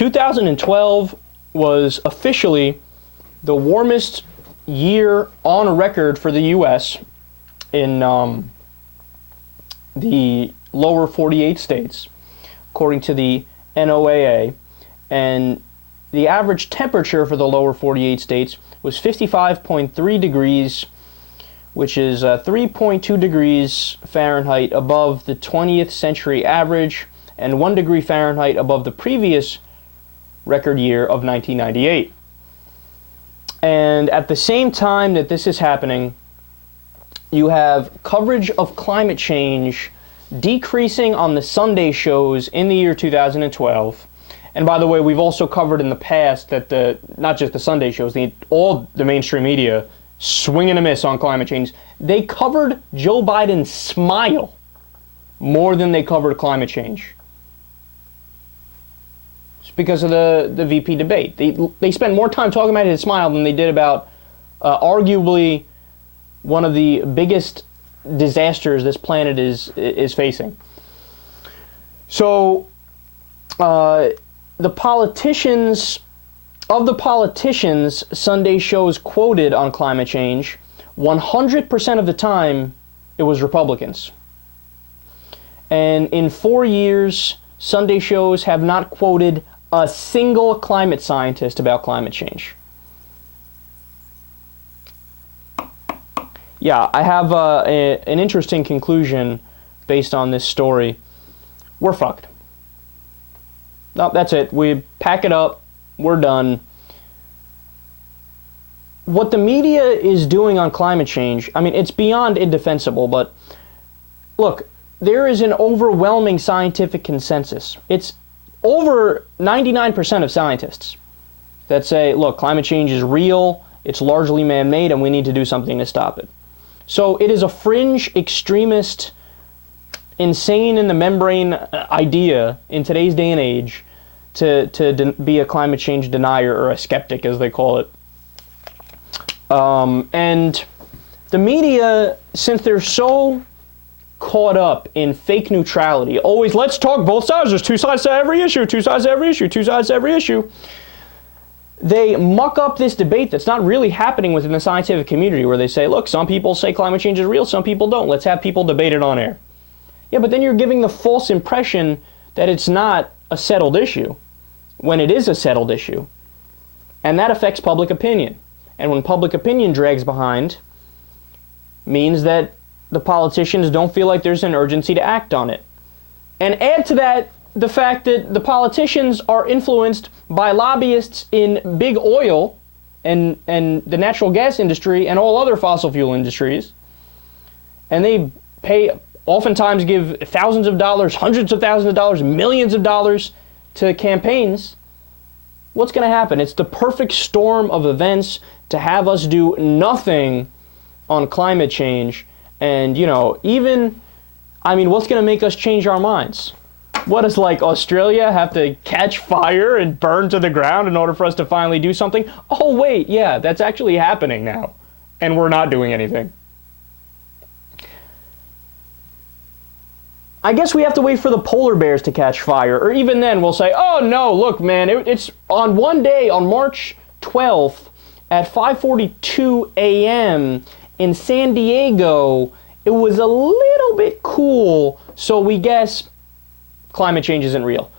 2012 was officially the warmest year on record for the U.S. in the lower 48 states, according to the NOAA, and the average temperature for the lower 48 states was 55.3 degrees, which is 3.2 degrees Fahrenheit above the 20th century average and 1 degree Fahrenheit above the previous record year of 1998. And at the same time that this is happening, you have coverage of climate change decreasing on the Sunday shows in the year 2012. And by the way, we've also covered in the past that not just the Sunday shows, all the mainstream media swing and a miss on climate change. They covered Joe Biden's smile more than they covered climate change. It's because of the VP debate. They spent more time talking about his smile than they did about arguably one of the biggest disasters this planet is facing. So the politicians Sunday shows quoted on climate change, 100% of the time it was Republicans. And in 4 years, Sunday shows have not quoted a single climate scientist about climate change. Yeah, I have an interesting conclusion based on this story. We're fucked. No, that's it. We pack it up. We're done. What the media is doing on climate change, I mean, it's beyond indefensible, but look, there is an overwhelming scientific consensus. It's over 99% of scientists that say, look, climate change is real, it's largely man-made, and we need to do something to stop it. So it is a fringe, extremist, insane in the membrane idea in today's day and age to be a climate change denier, or a skeptic as they call it. And the media, since they're so caught up in fake neutrality, always let's talk both sides, there's two sides to every issue, two sides to every issue, two sides to every issue. They muck up this debate that's not really happening within the scientific community, where they say, look, some people say climate change is real, some people don't. Let's have people debate it on air. Yeah, but then you're giving the false impression that it's not a settled issue, when it is a settled issue. And that affects public opinion. And when public opinion drags behind, means that the politicians don't feel like there's an urgency to act on it. And add to that the fact that the politicians are influenced by lobbyists in big oil and the natural gas industry and all other fossil fuel industries. And they oftentimes give thousands of dollars, hundreds of thousands of dollars, millions of dollars to campaigns. What's going to happen? It's the perfect storm of events to have us do nothing on climate change. And, you know, what's going to make us change our minds? What does, like, Australia have to catch fire and burn to the ground in order for us to finally do something? Oh, wait, yeah, that's actually happening now. And we're not doing anything. I guess we have to wait for the polar bears to catch fire. Or even then, we'll say, oh, no, look, man, it's on one day, on March 12th at 5:42 a.m. in San Diego, it was a little bit cool, so we guess climate change isn't real.